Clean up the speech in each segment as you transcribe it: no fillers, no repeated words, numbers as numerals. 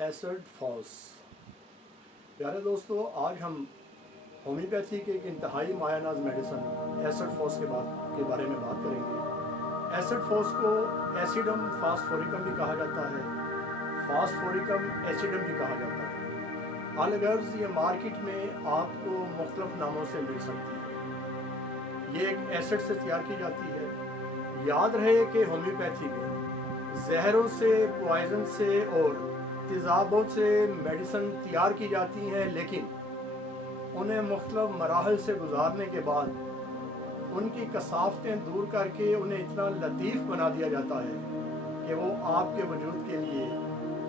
Acid phos. प्यारे दोस्तों, आज हम होम्योपैथी के एक इंतहाई मायानाज मेडिसिन एसिड फॉस के बारे में बात करेंगे। एसिड फॉस को एसिडम फास्फोरिकम भी कहा जाता है, फास्फोरिकम एसिडम भी कहा जाता है। अलगर्ज ये मार्केट में आपको मुख्तलिफ नामों से मिल सकती है। ये एक एसिड से तैयार की जाती है। याद रहे कि होम्योपैथी में जहरों से, पॉइजन से और तेज़ाबों से मेडिसिन तैयार की जाती हैं, लेकिन उन्हें मुख्तलिफ मराहल से गुजारने के बाद उनकी कसावतें दूर करके उन्हें इतना लतीफ़ बना दिया जाता है कि वो आपके वजूद के लिए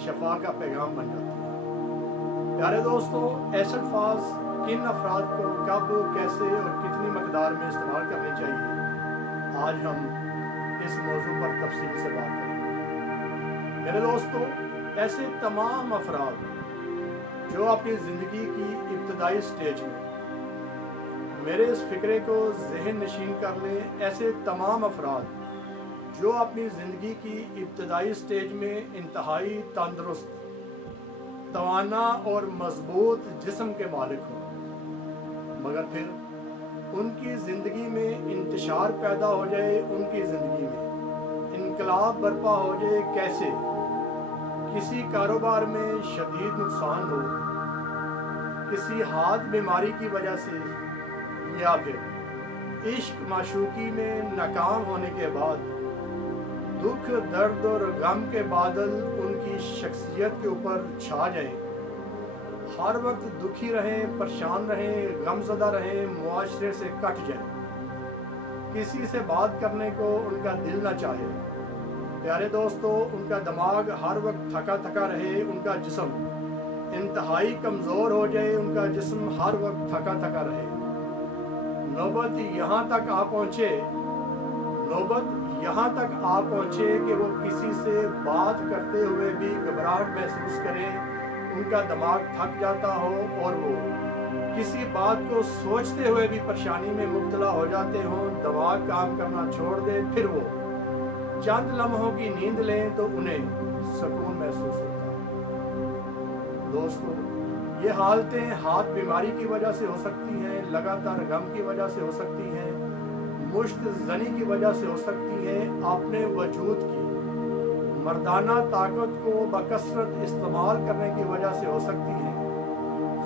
शफा का पैगाम बन जाती है। प्यारे दोस्तों, एसिड फॉस किन अफराद को कब, कैसे और कितनी मकदार में इस्तेमाल करनी चाहिए, आज हम इस मौजू पर तफसील से बात करेंगे। मेरे दोस्तों, ऐसे तमाम अफराद जो अपनी ज़िंदगी की इब्तदाई स्टेज में, मेरे इस फ़िक्रे को ज़हन नशीन कर लें, ऐसे तमाम अफराद जो अपनी ज़िंदगी की इब्तदाई स्टेज में इंतहाई तंदुरुस्त, तवाना और मजबूत जिस्म के मालिक हों, मगर फिर उनकी ज़िंदगी में इंतशार पैदा हो जाए, उनकी ज़िंदगी में इनकलाब बर्पा हो जाए। कैसे? किसी कारोबार में शदीद नुकसान हो, किसी हाथ बीमारी की वजह से, या फिर इश्क माशूकी में नाकाम होने के बाद दुख, दर्द और गम के बादल उनकी शख्सियत के ऊपर छा जाएं। हर वक्त दुखी रहें, परेशान रहें, गमज़दा रहें, मुआशरे से कट जाएं, किसी से बात करने को उनका दिल न चाहे। प्यारे दोस्तों, उनका दिमाग हर वक्त थका थका रहे, उनका जिस्म इंतहाई कमज़ोर हो जाए, उनका जिस्म हर वक्त थका थका रहे। नौबत यहाँ तक आ पहुँचे कि वो किसी से बात करते हुए भी घबराहट महसूस करें, उनका दिमाग थक जाता हो और वो किसी बात को सोचते हुए भी परेशानी में मुब्तला हो जाते हों, दिमाग काम करना छोड़ दे, फिर वो चंद लम्हों की नींद लें तो उन्हें सुकून महसूस होता है। दोस्तों, ये हालतें हाथ बीमारी की वजह से हो सकती हैं, लगातार गम की वजह से हो सकती हैं, मुश्त ज़नी की वजह से हो सकती हैं, अपने वजूद की मर्दाना ताकत को बकसरत इस्तेमाल करने की वजह से हो सकती हैं।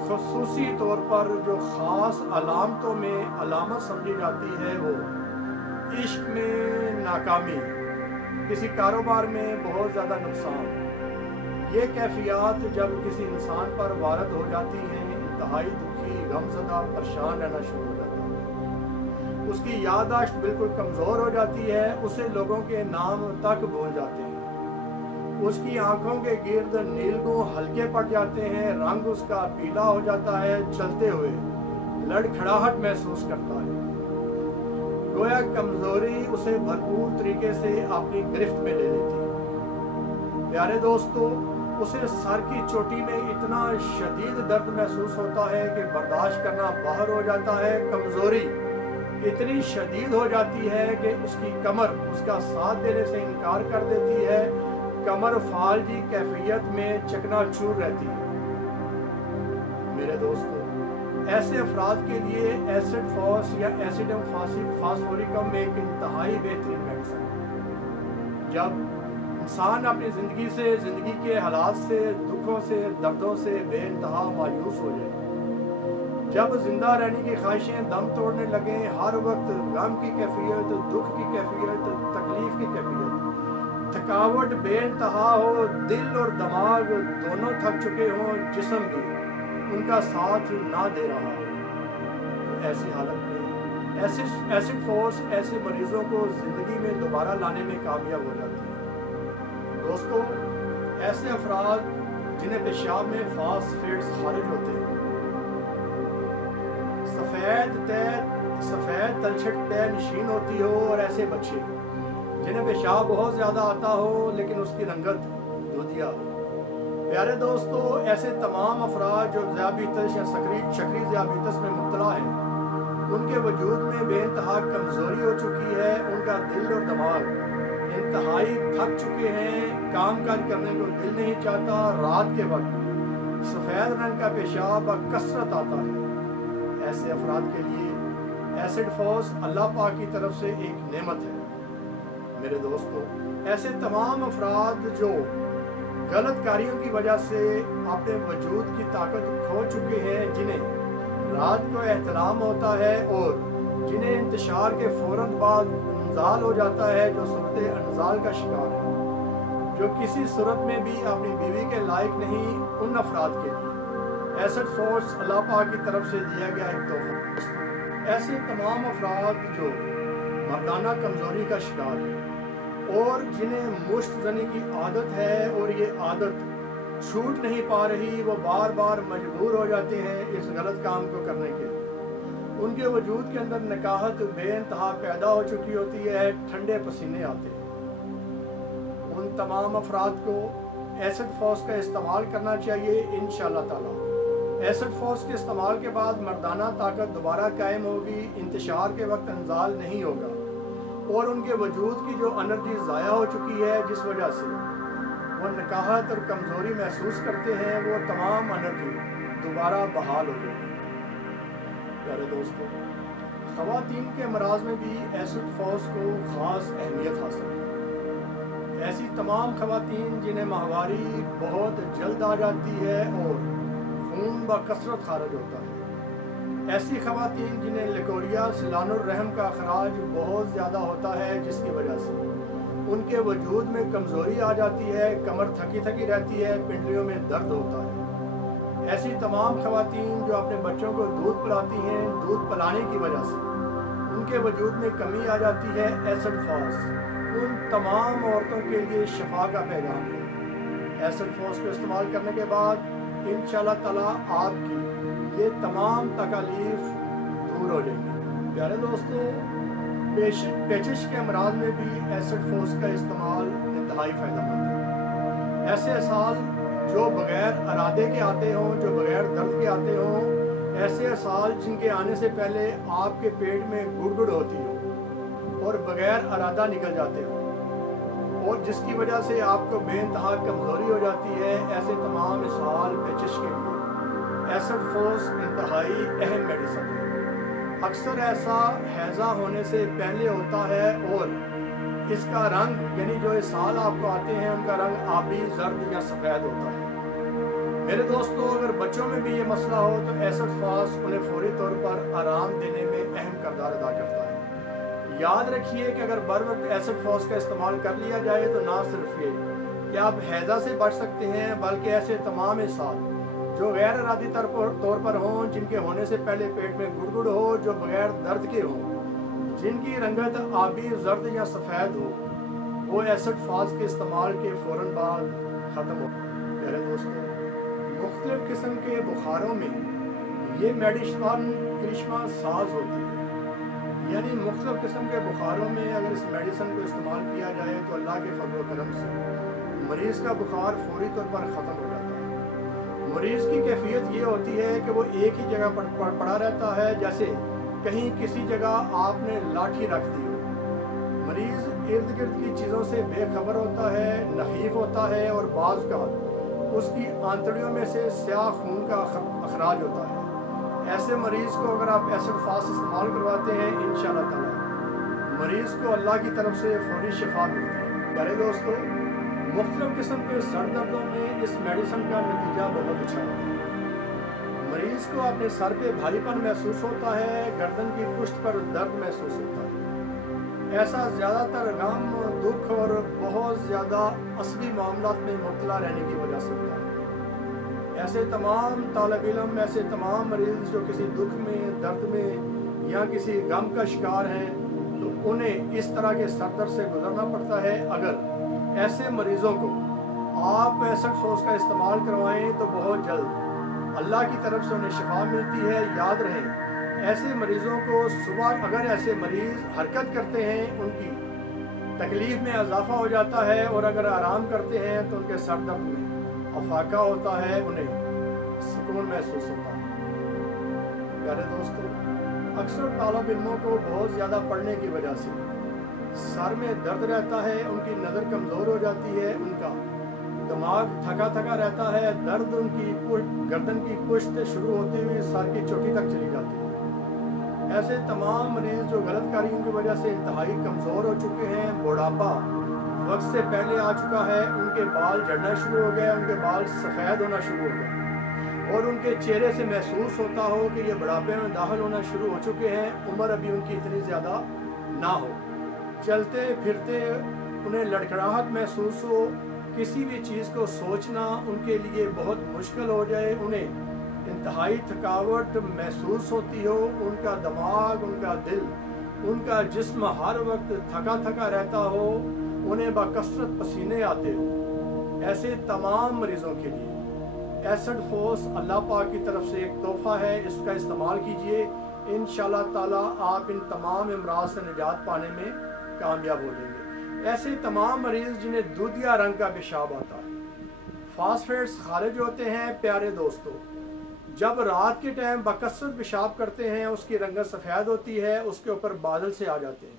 ख़ुसूसी तौर पर जो ख़ास अलामतों में अलामत समझी जाती है वो इश्क में नाकामी, किसी कारोबार में बहुत ज़्यादा नुकसान, ये कैफियत जब किसी इंसान पर वारद हो जाती हैं, इंतहाई दुखी, गमज़दा, परेशान रहना शुरू हो जाता है। उसकी याददाश्त बिल्कुल कमज़ोर हो जाती है, उसे लोगों के नाम तक भूल जाते हैं, उसकी आंखों के गिर्द नीलगों हल्के पड़ जाते हैं, रंग उसका पीला हो जाता है, चलते हुए लड़खड़ाहट महसूस करता है, गोया कमज़ोरी उसे भरपूर तरीके से अपनी गिरफ्त में ले लेती है। प्यारे दोस्तों, उसे सर की चोटी में इतना शदीद दर्द महसूस होता है कि बर्दाश्त करना बाहर हो जाता है। कमज़ोरी इतनी शदीद हो जाती है कि उसकी कमर उसका साथ देने से इनकार कर देती है, कमर फालजी कैफियत में चकनाचूर रहती है। मेरे दोस्तों, ऐसे अफराद के लिए एसिड फॉस या एसिडम फास्फोरिकम एक इंतहाई बेहतरीन मेडिसिन है। जब इंसान अपनी ज़िंदगी के हालात से, दुखों से, दर्दों से बेइंतहा मायूस हो जाए, जब जिंदा रहने की ख्वाहिशें दम तोड़ने लगें, हर वक्त गम की कैफियत, दुख की कैफियत, तकलीफ़ की कैफियत, थकावट बेइंतहा हो, दिल और दिमाग दोनों थक चुके हों, जिस्म भी उनका साथ ना दे रहा हो, तो ऐसी हालत में एसिड फॉस ऐसे मरीजों को ज़िंदगी में दोबारा लाने में कामयाब हो जाती है। दोस्तों, ऐसे अफराद जिन्हें पेशाब में फास्फेट्स खारिज होते हैं, सफ़ेद तलछट तय नशीन होती हो, और ऐसे बच्चे जिन्हें पेशाब बहुत ज़्यादा आता हो लेकिन उसकी रंगत दूधिया हो। प्यारे दोस्तों, ऐसे तमाम अफराद जो ज़ियाबितस या शकरी ज़ियाबितस में मुब्तला हैं, उनके वजूद में बेइंतहा कमज़ोरी हो चुकी है, उनका दिल और दिमाग इंतहाई थक चुके हैं, काम काज करने को दिल नहीं चाहता, रात के वक्त सफ़ेद रंग का पेशाब कसरत आता है। ऐसे अफराद के लिए एसिड फॉस अल्लाह पाक की तरफ से एक नेमत है। मेरे दोस्तों, ऐसे तमाम अफराद जो गलत कार्यों की वजह से अपने वजूद की ताकत खो चुके हैं, जिन्हें रात को एहतलाम होता है और जिन्हें इंतशार के फ़ौरन बाद इंजाल हो जाता है, जो सूरत इंजाल का शिकार है, जो किसी सूरत में भी अपनी बीवी के लायक नहीं, उन अफराद के लिए एसिड फॉस अल्लाह पाक की तरफ से दिया गया एक तोहफा। ऐसे तमाम अफराद जो मर्दाना कमज़ोरी का शिकार है और जिन्हें मुश्त ज़नी की आदत है और ये आदत छूट नहीं पा रही, वो बार बार मजबूर हो जाते हैं इस गलत काम को करने के लिए। उनके वजूद के अंदर नकाहत बेइंतहा पैदा हो चुकी होती है, ठंडे पसीने आते हैं। उन तमाम अफराद को एसिड फॉस का इस्तेमाल करना चाहिए इंशाअल्लाह ताला। एसिड फॉस के इस्तेमाल के बाद मर्दाना ताकत दोबारा कायम होगी, इंतशार के वक्त इंजाल नहीं होगा और उनके वजूद की जो एनर्जी ज़ाया हो चुकी है, जिस वजह से वो नकाहत और कमज़ोरी महसूस करते हैं, वो तमाम एनर्जी दोबारा बहाल हो जाएगी। प्यारे दोस्तों, ख़वातीन के अमराज में भी एसिड फॉस को ख़ास अहमियत हासिल है। ऐसी तमाम ख़वातीन जिन्हें माहवारी बहुत जल्द आ जाती है और खून ब कसरत खारिज होता है, ऐसी ख़वातीन जिन्हें लिकोरिया सिलानुर रहम का अखराज बहुत ज़्यादा होता है, जिसकी वजह से उनके वजूद में कमज़ोरी आ जाती है, कमर थकी थकी रहती है, पिंडलियों में दर्द होता है। ऐसी तमाम ख़वातीन जो अपने बच्चों को दूध पिलाती हैं, दूध पिलाने की वजह से उनके वजूद में कमी आ जाती है, एसिड फॉस उन तमाम औरतों के लिए शफा का पैगाम है। एसिड फॉस को इस्तेमाल करने के बाद इंशाअल्लाह ताला आपकी ये तमाम तकालीफ दूर हो जाएंगी। प्यारे दोस्तों, पेचिश के अमराज में भी एसिड फॉस का इस्तेमाल इंतहाई फ़ायदेमंद है। ऐसे असाल जो बग़ैर इरादे के आते हों, जो बग़ैर दर्द के आते हों, ऐसे असाल जिनके आने से पहले आपके पेट में गुड़गुड़ होती हो और बग़ैर इरादा निकल जाते हो और जिसकी वजह से आपको बेइंतहा कमज़ोरी हो जाती है, ऐसे तमाम असाल पेचिश के लिए एसिड फॉस इंतहाई अहम मेडिसिन है। अक्सर ऐसा हैज़ा होने से पहले होता है और इसका रंग, यानी जो इसाल आपको आते हैं, उनका रंग आबी, जर्द या सफ़ेद होता है। मेरे दोस्तों, अगर बच्चों में भी ये मसला हो तो एसिड फॉस उन्हें फौरी तौर पर आराम देने में अहम किरदार अदा करता है। याद रखिए कि अगर बर वक्त एसिड फॉस का इस्तेमाल कर लिया जाए तो ना सिर्फ ये कि आप हैज़ा से बच सकते हैं, बल्कि ऐसे तमाम इसाल जो गैर इरादी तौर पर हों, जिनके होने से पहले पेट में गुड़गुड़ हो, जो बगैर दर्द के हों, जिनकी रंगत आबी, जर्द या सफ़ेद हो, वो एसिड फॉस के इस्तेमाल के फ़ौरन बाद ख़त्म हो। प्यारे दोस्तों, मुख्तलिफ़ किस्म के बुखारों में ये मेडिसिन करिश्मा साज होती है, यानी मुख्तलिफ़ किस्म के बुखारों में अगर इस मेडिसिन को इस्तेमाल किया जाए तो अल्लाह के फज़ल व करम से मरीज़ का बुखार फौरी तौर पर ख़त्म हो जाता है। मरीज़ की कैफियत ये होती है कि वो एक ही जगह पर पड़ा रहता है, जैसे कहीं किसी जगह आपने लाठी रख दी हो। मरीज़ इर्द गिर्द की चीज़ों से बेखबर होता है, नहीफ होता है और बाज़ का उसकी आंतड़ियों में से स्याह खून का अखराज होता है। ऐसे मरीज़ को अगर आप एसिड फॉस इस्तेमाल करवाते हैं, इंशाअल्लाह ताला मरीज़ को अल्लाह की तरफ से फौरी शिफा मिलती है। प्यारे दोस्तों, मुख्तलिफ़ किस्म के सर दर्दों में इस मेडिसिन का नतीजा बहुत अच्छा होता है। मरीज़ को अपने सर पे भारीपन महसूस होता है, गर्दन की पुश्त पर दर्द महसूस होता है। ऐसा ज़्यादातर गम, दुख और बहुत ज़्यादा असली मामलात में मुब्तला रहने की वजह से होता है। ऐसे तमाम तालिब इल्म, ऐसे तमाम मरीज़ जो किसी दुख में, दर्द में या किसी गम का शिकार हैं, तो उन्हें इस तरह के सर दर्द से गुजरना पड़ता है। अगर ऐसे मरीज़ों को आप एसिड फॉस का इस्तेमाल करवाएं तो बहुत जल्द अल्लाह की तरफ से उन्हें शिफा मिलती है। याद रहे, ऐसे मरीज़ों को सुबह अगर ऐसे मरीज़ हरकत करते हैं, उनकी तकलीफ़ में इजाफा हो जाता है और अगर आराम करते हैं तो उनके सर दर्द में अफाका होता है, उन्हें सुकून महसूस होता है। प्यारे दोस्तों, अक्सर तालिब इल्मों को बहुत ज़्यादा पढ़ने की वजह से सर में दर्द रहता है, उनकी नज़र कमज़ोर हो जाती है, उनका दिमाग थका थका रहता है, दर्द उनकी गर्दन की पुश्त से शुरू होते हुए सर की चोटी तक चली जाती है। ऐसे तमाम मरीज़ जो गलत कारियों की वजह से इंतहाई कमज़ोर हो चुके हैं, बुढ़ापा वक्त से पहले आ चुका है, उनके बाल झड़ना शुरू हो गए, उनके बाल सफ़ेद होना शुरू हो गए और उनके चेहरे से महसूस होता हो कि ये बुढ़ापे में दाखिल होना शुरू हो चुके हैं, उम्र अभी उनकी इतनी ज़्यादा ना हो, चलते फिरते उन्हें लड़खड़ाहट महसूस हो, किसी भी चीज़ को सोचना उनके लिए बहुत मुश्किल हो जाए, उन्हें इंतहाई थकावट महसूस होती हो, उनका दिमाग, उनका दिल, उनका जिस्म हर वक्त थका थका रहता हो, उन्हें बकसरत पसीने आते हो। ऐसे तमाम मरीज़ों के लिए एसिड फोर्स अल्लाह पाक की तरफ से एक तोहफ़ा है, इसका इस्तेमाल कीजिए। इंशाअल्लाह ताला आप इन तमाम अमराज से निजात पाने में कामयाब हो जाएंगे। ऐसे तमाम मरीज़ जिन्हें दूधिया रंग का पेशाब आता है, फास्फेट्स खारिज होते हैं, प्यारे दोस्तों, जब रात के टाइम बकसरत पेशाब करते हैं उसकी रंगत सफ़ेद होती है, उसके ऊपर बादल से आ जाते हैं।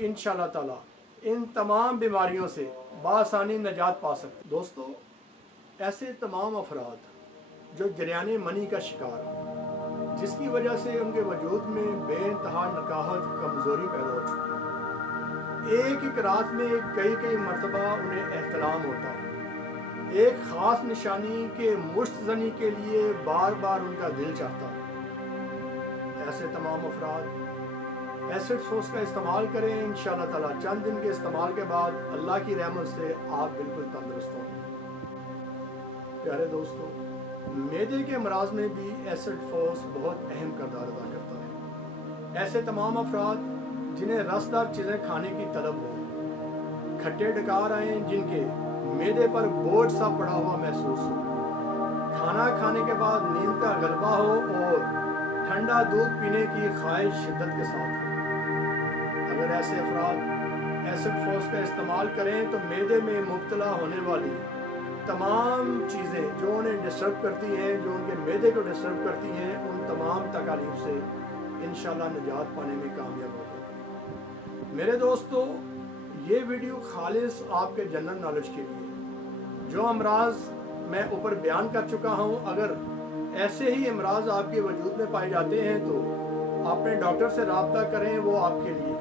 इंशाअल्लाह ताला इन तमाम बीमारियों से बासानी निजात पा सकते। दोस्तों, ऐसे तमाम अफराद जो जरियाने मनी का शिकार हैं, जिसकी वजह से उनके वजूद में बेइंतहा नकाहत कमज़ोरी पैदा हो चुकी है, एक एक रात में कई कई मरतबा उन्हें एहतलाम होता है, एक ख़ास निशानी के मुश्तज़नी के लिए बार बार उनका दिल चाहता है। ऐसे तमाम अफराद एसिड फोर्स का इस्तेमाल करें, इंशाअल्लाह ताला चंद दिन के इस्तेमाल के बाद अल्लाह की रहमत से आप बिल्कुल तंदुरुस्त होंगे। प्यारे दोस्तों, मैदे के अमराज में भी एसिड फोर्स बहुत अहम किरदार अदा करता है। ऐसे तमाम अफराद जिन्हें रसदार चीज़ें खाने की तलब हो, खट्टे डकार आएँ, जिनके मैदे पर बोझ सा पड़ा हुआ महसूस हो, खाना खाने के बाद नींद का गलबा हो और ठंडा दूध पीने की ख्वाहिश शिद्दत के साथ हो, अगर ऐसे अफराद एसिड फोर्स का इस्तेमाल करें तो मैदे में मुब्तला होने वाली तमाम चीज़ें जो उन्हें डिस्टर्ब करती हैं, जो उनके मैदे को डिस्टर्ब करती हैं, उन तमाम तकालीफ से इंशाअल्लाह निजात पाने में कामयाब हो जाएंगे। मेरे दोस्तों, ये वीडियो खालिस आपके जनरल नॉलेज के लिए है। जो अमराज मैं ऊपर बयान कर चुका हूँ, अगर ऐसे ही अमराज आपके वजूद में पाए जाते हैं तो अपने डॉक्टर से रब्ता करें, वो आपके लिए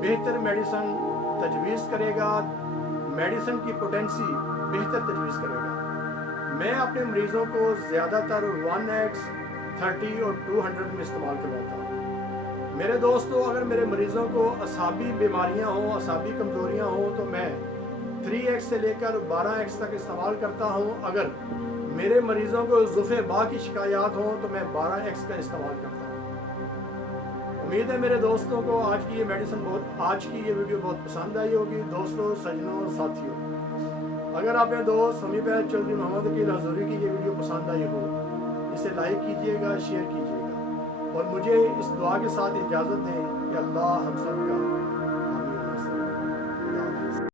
बेहतर मेडिसिन तजवीज़ करेगा, मेडिसिन की पोटेंसी बेहतर तजवीज़ करेगा। मैं अपने मरीज़ों को ज़्यादातर 1x, 30 और 200 में इस्तेमाल करवाता हूँ। मेरे दोस्तों, अगर मेरे मरीज़ों को असाबी बीमारियाँ हों, असाबी कमज़ोरियाँ हों तो मैं 3x से लेकर 12x तक इस्तेमाल करता हूँ। अगर मेरे मरीज़ों को ज़ुफ़े बा की शिकायत हों तो मैं 12x का इस्तेमाल करता हूँ। उम्मीद है मेरे दोस्तों को आज की ये वीडियो बहुत पसंद आई होगी। दोस्तों, सजनों, साथियों, अगर आपने दोस्त हमीद चौधरी मोहम्मद वकील हजूरी की ये वीडियो पसंद आई हो, इसे लाइक कीजिएगा, शेयर कीजिएगा और मुझे इस दुआ के साथ इजाज़त दें कि अल्लाह हम सब का